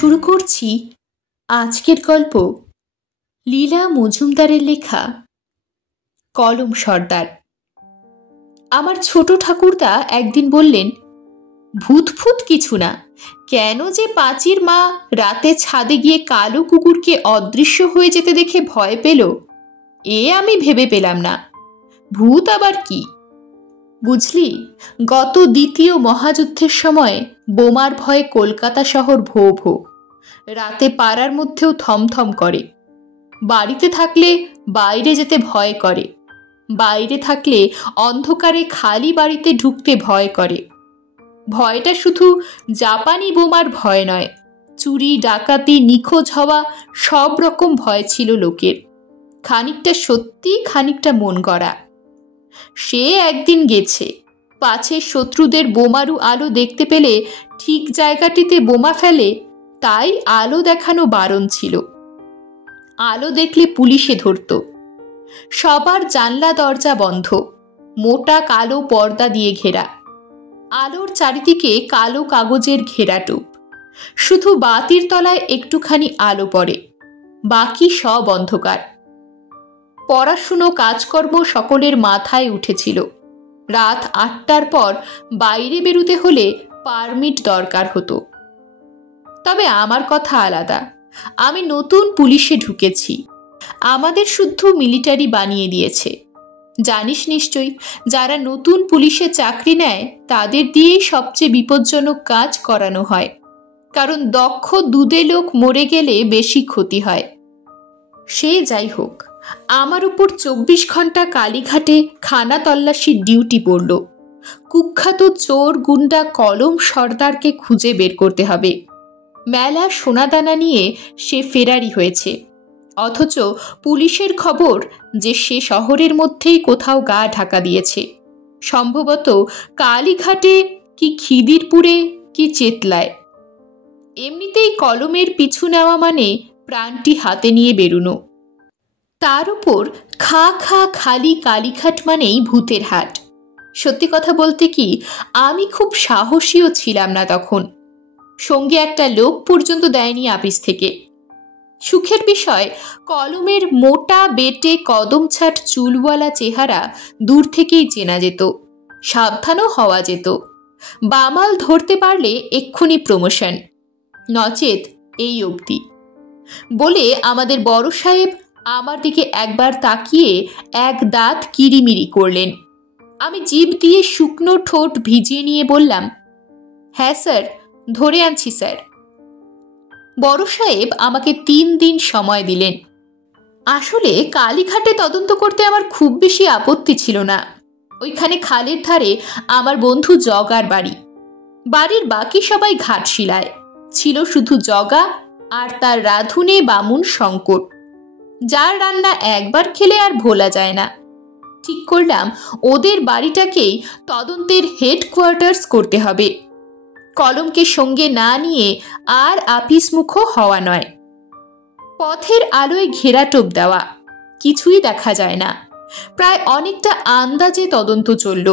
শুরু করছি আজকের গল্প লীলা মজুমদারের লেখা কলম সর্দার। আমার ছোট ঠাকুরদা একদিন বললেন, ভূত ফুত কিছু না, কেন যে পাঁচির মা রাতে ছাদে গিয়ে কালো কুকুরকে অদৃশ্য হয়ে যেতে দেখে ভয় পেল, এ আমি ভেবে পেলাম না। ভূত আবার কি? বুঝলি, গত দ্বিতীয় মহাযুদ্ধের সময় বোমার ভয়ে কলকাতা শহর ভো ভো, রাতে পাড়ার মধ্যেও থমথম করে। বাড়িতে থাকলে বাইরে যেতে ভয় করে, বাইরে থাকলে অন্ধকারে খালি বাড়িতে ঢুকতে ভয় করে। ভয়টা শুধু জাপানি বোমার ভয় নয়, চুরি ডাকাতি নিখোঁজ হওয়া সব রকম ভয় ছিল লোকের, খানিকটা সত্যি খানিকটা মন গড়া। সে একদিন গেছে, পাছে শত্রুদের বোমারু আলো দেখতে পেলে ঠিক জায়গাটিতে বোমা ফেলে, তাই আলো দেখানো বারণ ছিল। আলো দেখলে পুলিশে ধরত। সবার জানলা দরজা বন্ধ, মোটা কালো পর্দা দিয়ে ঘেরা, আলোর চারিদিকে কালো কাগজের ঘেরাটুপ, শুধু বাতির তলায় একটুখানি আলো পড়ে, বাকি সব অন্ধকার। পড়াশুনো কাজকর্ম সকলের মাথায় উঠেছিল। রাত ৮টার পর বাইরে বেরুতে হলে পারমিট দরকার হতো। তবে আমার কথা আলাদা, আমি নতুন পুলিশে ঢুকেছি, আমাদের শুদ্ধ মিলিটারি বানিয়ে দিয়েছে। জানিস নিশ্চয়ই, যারা নতুন পুলিশে চাকরি নেয় তাদের দিয়েই সবচেয়ে বিপজ্জনক কাজ করানো হয়, কারণ দক্ষ দুধে লোক মরে গেলে বেশি ক্ষতি হয়। সে যাই হোক, আমার উপর ২৪ ঘন্টা কালীঘাটে খানা তল্লাশির ডিউটি পড়ল। কুখ্যাত চোর গুন্ডা কলম সর্দারকে খুঁজে বের করতে হবে। মেলা সোনাদানা নিয়ে সে ফেরারি হয়েছে, অথচ পুলিশের খবর যে সে শহরের মধ্যেই কোথাও গা ঢাকা দিয়েছে, সম্ভবত কালীঘাটে কি খিদিরপুরে কি চেতলায়। এমনিতেই কলমের পিছু নেওয়া মানে প্রাণটি হাতে নিয়ে বেরুনো, তার উপর খা খা খালি কালীঘাট মানেই ভূতের হাট। সত্যি কথা বলতে কি, আমি খুব সাহসীও ছিলাম না তখন। সঙ্গে একটা লোক পর্যন্ত দেয়নি আপিস থেকে। সুখের বিষয়, কলমের মোটা বেটে কদমছাট চুলওয়ালা চেহারা দূর থেকেই চেনা যেত, সাবধানও হওয়া যেত। বামাল ধরতে পারলে এক্ষুনি প্রমোশন, নচেত এই অবধি। বলে আমাদের বড় সাহেব আমার দিকে একবার তাকিয়ে এক দাঁত কিরিমিরি করলেন। আমি জিভ দিয়ে শুকনো ঠোঁট ভিজিয়ে নিয়ে বললাম, হ্যাঁ স্যার, ধরে আনছি স্যার। বড় সাহেব আমাকে ৩ দিন সময় দিলেন। আসলে কালীঘাটে তদন্ত করতে আমার খুব বেশি আপত্তি ছিল না। ওইখানে খালের ধারে আমার বন্ধু জগার বাড়ি। বাড়ির বাকি সবাই ঘাটশিলায়, ছিল শুধু জগা আর তার রাঁধুনে বামুন শঙ্কর, যার রান্না একবার খেলে আর ভোলা যায় না। ঠিক করলাম ওদের বাড়িটাকেই তদন্তের হেডকোয়ার্টার্স করতে হবে। কলমকে সঙ্গে না নিয়ে আর আপিস মুখ হওয়া নয়। পথের আলোয় ঘেরাটোপ দেওয়া, কিছুই দেখা যায় না। প্রায় অনেকটা আন্দাজে তদন্ত চলল,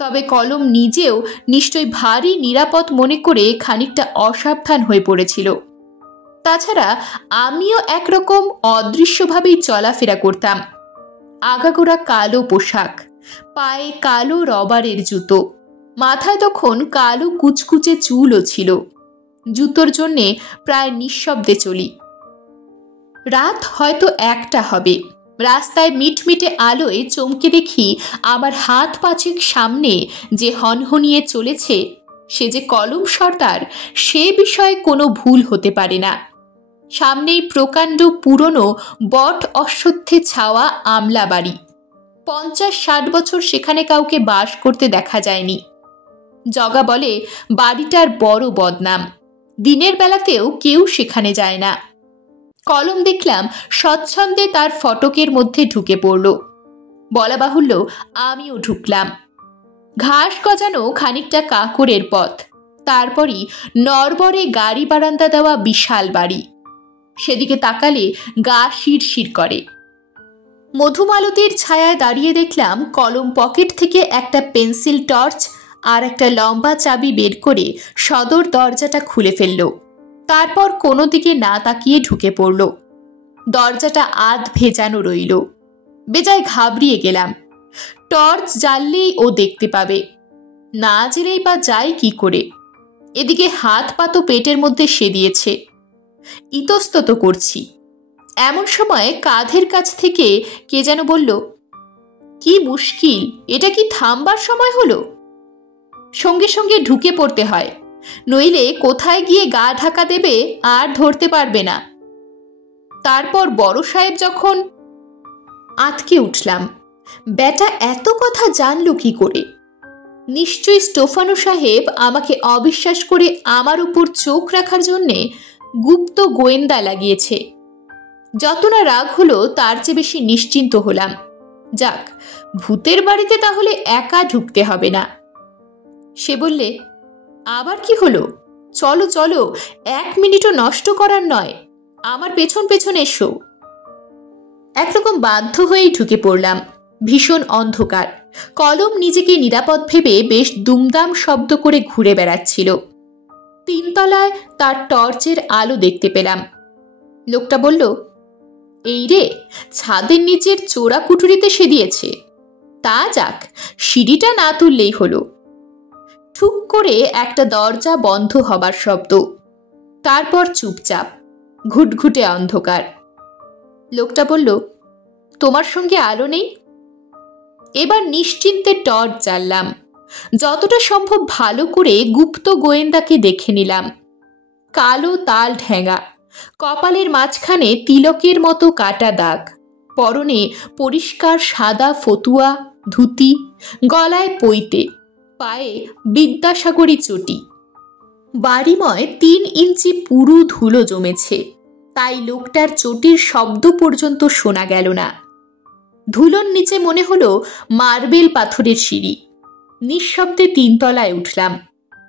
তবে কলম নিজেও নিশ্চয়ই ভারী নিরাপদ মনে করে খানিকটা অসাবধান হয়ে পড়েছিল। তাছাড়া আমিও একরকম অদৃশ্যভাবেই চলাফেরা করতাম। আগাগোড়া কালো পোশাক, পায়ে কালো রবারের জুতো, মাথায় তখন কালো কুচকুচে চুলও ছিল। জুতোর জন্যে প্রায় নিঃশব্দে চলি। রাত হয়তো ১টা হবে। রাস্তায় মিটমিটে আলোয় চমকে দেখি আমার হাত পাঁচেক সামনে যে হনহনিয়ে চলেছে, সে যে কলম সর্দার, সে বিষয়ে কোনো ভুল হতে পারে না। সামনেই প্রকাণ্ড পুরনো বট অশ্বত্থে ছাওয়া আমলা বাড়ি। ৫০-৬০ বছর সেখানে কাউকে বাস করতে দেখা যায়নি। জগা বলে বাড়িটার বড় বদনাম, দিনের বেলাতেও কেউ সেখানে যায় না। কলম দেখলাম স্বচ্ছন্দে তার ফটকের মধ্যে ঢুকে পড়ল। বলা বাহুল্য, আমিও ঢুকলাম। ঘাস গজানো খানিকটা কাঁকড়ের পথ, তারপরই নড়বড়ে গাড়ি বারান্দা দেওয়া বিশাল বাড়ি। সেদিকে তাকালে গা শিরশির করে। মধুমালতীর ছায়ায় দাঁড়িয়ে দেখলাম কলম পকেট থেকে একটা পেন্সিল টর্চ আর একটা লম্বা চাবি বের করে সদর দরজাটা খুলে ফেলল। তারপর কোনো দিকে না তাকিয়ে ঢুকে পড়ল। দরজাটা আধ ভেজানো রইল। বেজায় ঘাবড়িয়ে গেলাম। টর্চ জ্বাললেই ও দেখতে পাবে, না জেলেই বা যায় কি করে? এদিকে হাত পা তো পেটের মধ্যে সেদিয়েছে, ইতস্তত করছি। এমন সময় কাঁধের কাছ থেকে কে যেন বলল, কি মুশকিল, এটা কি থামবার সময় হলো? সঙ্গে সঙ্গে ঢুকে পড়তে হয়, নইলে কোথায় গিয়ে গা ঢাকা দেবে আর ধরতে পারবে না। তারপর বড় সাহেব যখন... আটকে উঠলাম। ব্যাটা এত কথা জানল কি করে? নিশ্চয়ই স্টোফানো সাহেব আমাকে অবিশ্বাস করে আমার উপর চোখ রাখার জন্যে গুপ্ত গোয়েন্দা লাগিয়েছে। যত না রাগ হলো তার চেয়ে বেশি নিশ্চিন্ত হলাম। যাক, ভূতের বাড়িতে তাহলে একা ঢুকতে হবে না। সে বললে, আবার কি হলো? চলো চলো, 1 মিনিটও নষ্ট করার নয়, আমার পেছন পেছন এসো। একরকম বাধ্য হয়েই ঢুকে পড়লাম। ভীষণ অন্ধকার। কলম নিজেকে নিরাপদ ভেবে বেশ দুমদাম শব্দ করে ঘুরে বেড়াচ্ছিল। 3 তলায় তার টর্চের আলো দেখতে পেলাম। লোকটা বলল, এই রে, ছাদের নিচের চোরা কুঠুরিতে সে দিয়েছে। তা যাক, সিঁড়িটা না তুললেই হলো। ঠুক করে একটা দরজা বন্ধ হবার শব্দ, তারপর চুপচাপ, ঘুটঘুটে অন্ধকার। লোকটা বলল, তোমার সঙ্গে আলো নেই? এবার নিশ্চিন্তে টর্চ জ্বাললাম। যতটা সম্ভব ভালো করে গুপ্ত গোয়েন্দাকে দেখে নিলাম। কালো তাল ঢেঙা, কপালের মাঝখানে তিলকের মতো কাটা দাগ, পরনে পরিষ্কার সাদা ফতুয়া ধুতি, গলায় পৈতে, পায়ে বিদ্যাসাগরী চটি। বাড়িময় 3 ইঞ্চি পুরু ধুলো জমেছে, তাই লোকটার চটির শব্দ পর্যন্ত শোনা গেল না। ধুলোর নিচে মনে হলো মার্বেল পাথরের সিঁড়ি। নিঃশব্দে 3 তলায় উঠলাম।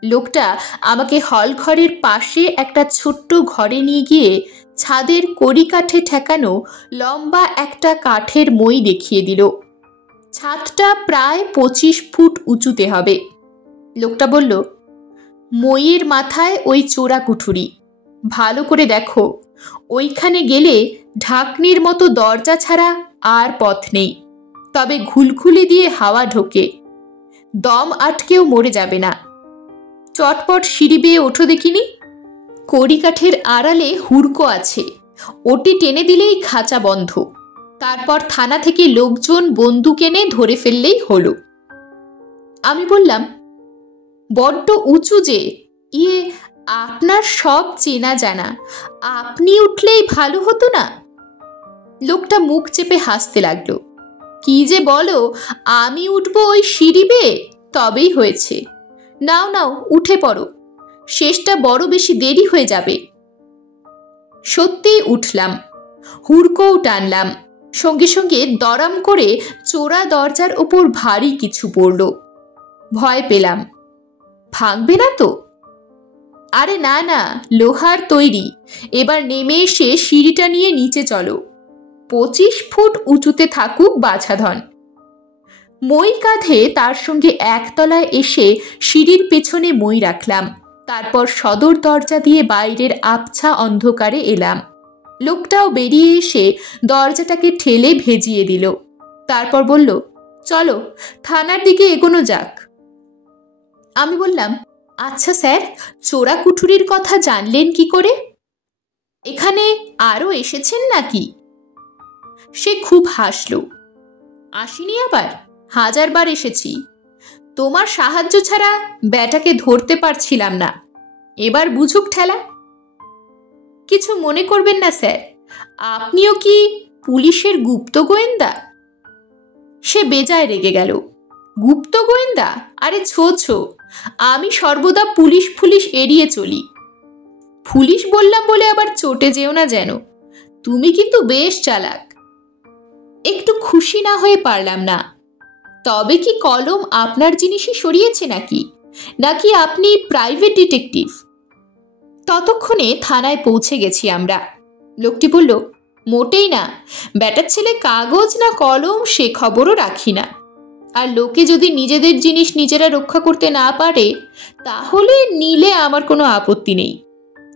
লোকটা আমাকে হল ঘরের পাশে একটা ছোট্ট ঘরে নিয়ে গিয়ে ছাদের কড়িকাঠে ঠেকানো লম্বা একটা কাঠের মই দেখিয়ে দিল। ছাদটা প্রায় 25 ফুট উঁচুতে হবে। লোকটা বলল, মইয়ের মাথায় ওই চোরা কুঠুরি, ভালো করে দেখো, ওইখানে গেলে ঢাকনির মতো দরজা ছাড়া আর পথ নেই। তবে ঘুলঘুলি দিয়ে হাওয়া ঢোকে, দম আটকেও মরে যাবে না। চটপট সিঁড়ি বেয়ে ওঠো দেখিনি। কড়িকাঠের আড়ালে হুড়কো আছে, ওটি টেনে দিলেই খাঁচা বন্ধ। তারপর থানা থেকে লোকজন বন্দুক এনে ধরে ফেললেই হলো। আমি বললাম, বড্ড উঁচু যে, আপনার সব চেনা জানা, আপনি উঠলেই ভালো হতো না? লোকটা মুখ চেপে হাসতে লাগলো। কি যে বলো, আমি উঠবো ওই সিঁড়ি বেয়ে? তবেই হয়েছে। নাও নাও, উঠে পড়ো, শেষটা বড় বেশি দেরি হয়ে যাবে। সত্যিই উঠলাম, হুড়কোও টানলাম। সঙ্গে সঙ্গে দরাম করে চোরা দরজার ওপর ভারী কিছু পড়ল। ভয় পেলাম, ভাঙবে না তো? আরে না না, লোহার তৈরি। এবার নেমে এসে সিঁড়িটা নিয়ে নিচে চলো। 25 ফুট উঁচুতে থাকুক বাছাধন। মই কাঁধে তার সঙ্গে 1 তলায় এসে সিঁড়ির পেছনে মই রাখলাম। তারপর সদর দরজা দিয়ে বাইরের আবছা অন্ধকারে এলাম। লোকটাও বেরিয়ে এসে দরজাটাকে ঠেলে ভেজিয়ে দিল। তারপর বলল, চলো থানার দিকে এগোনো যাক। আমি বললাম, আচ্ছা স্যার, চোরা কুঠুরির কথা জানলেন কি করে? এখানে আরও এসেছেন নাকি? সে খুব হাসল। আসিনি আবার, 1000 বার এসেছি। তোমার সাহায্য ছাড়া ব্যাটাকে ধরতে পারছিলাম না, এবার বুঝুক ঠেলা। কিছু মনে করবেন না স্যার, আপনিও কি পুলিশের গুপ্ত গোয়েন্দা? সে বেজায় রেগে গেল। গুপ্ত গোয়েন্দা? আরে ছো, আমি সর্বদা পুলিশ ফুলিশ এড়িয়ে চলি। পুলিশ বললাম বলে আবার চটে যেও না যেন, তুমি কিন্তু বেশ চালাক। একটু খুশি না হয়ে পারলাম না। তবে কি কলম আপনার জিনিসই সরিয়েছে নাকি আপনি প্রাইভেট ডিটেকটিভ? ততক্ষণে থানায় পৌঁছে গেছি আমরা। লোকটি বলল, মোটেই না, ব্যাটার ছেলে কাগজ না কলম সে খবরও রাখি না। আর লোকে যদি নিজেদের জিনিস নিজেরা রক্ষা করতে না পারে তাহলে নিলে আমার কোনো আপত্তি নেই।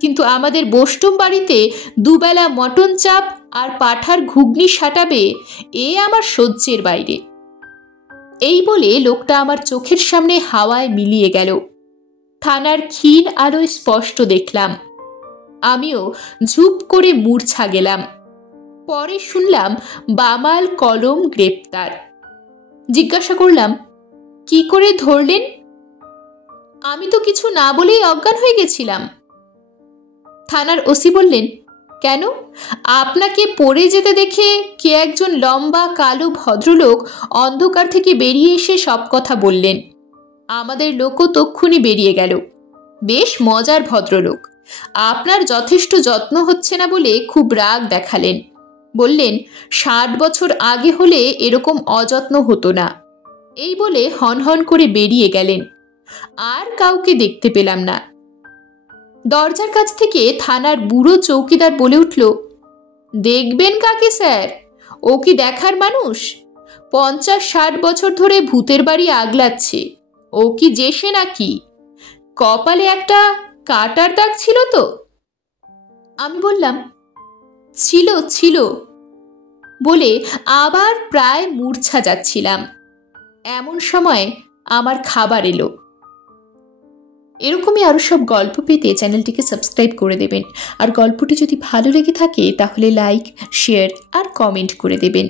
কিন্তু আমাদের বোস্টম বাড়িতে দুবেলা মটন চাপ আর পাঠার ঘুগনি সাটাবে, এ আমার সহ্যের বাইরে। এই বলে লোকটা আমার চোখের সামনে হাওয়ায় মিলিয়ে গেল। থানার ক্ষীণ আলোয় স্পষ্ট দেখলাম। আমিও ঝুপ করে মূর্ছা গেলাম। পরে শুনলাম বামাল কলম গ্রেপ্তার। জিজ্ঞাসা করলাম, কি করে ধরলেন? আমি তো কিছু না বলেই অজ্ঞান হয়ে গেছিলাম। থানার ওসি বললেন, কেন? আপনাকে পড়ে যেতে দেখে কে একজন লম্বা কালো ভদ্রলোক অন্ধকার থেকে বেরিয়ে এসে সব কথা বললেন। আমাদের লোকও তক্ষুনি বেরিয়ে গেল। বেশ মজার ভদ্রলোক। আপনার যথেষ্ট যত্ন হচ্ছে না বলে খুব রাগ দেখালেন। বললেন 60 বছর আগে হলে এরকম অযত্ন হতো না। এই বলে হনহন করে বেরিয়ে গেলেন। আর কাউকে দেখতে পেলাম না। দরজার কাছ থেকে থানার বুড়ো চৌকিদার বলে উঠল, দেখবেন কাকে স্যার? ও কি দেখার মানুষ? 50-60 বছর ধরে ভূতের বাড়ি আগলাচ্ছে। ও কি জেসে নাকি? কপালে একটা কাটার দাগ ছিল তো? আমি বললাম, ছিল ছিল বলে আবার প্রায় মূর্ছা যাচ্ছিলাম। এমন সময় আমার খাবার এলো। এরকমই আরও সব গল্প পেতে চ্যানেলটিকে সাবস্ক্রাইব করে দেবেন। আর গল্পটি যদি ভালো লেগে থাকে তাহলে লাইক, শেয়ার আর কমেন্ট করে দেবেন।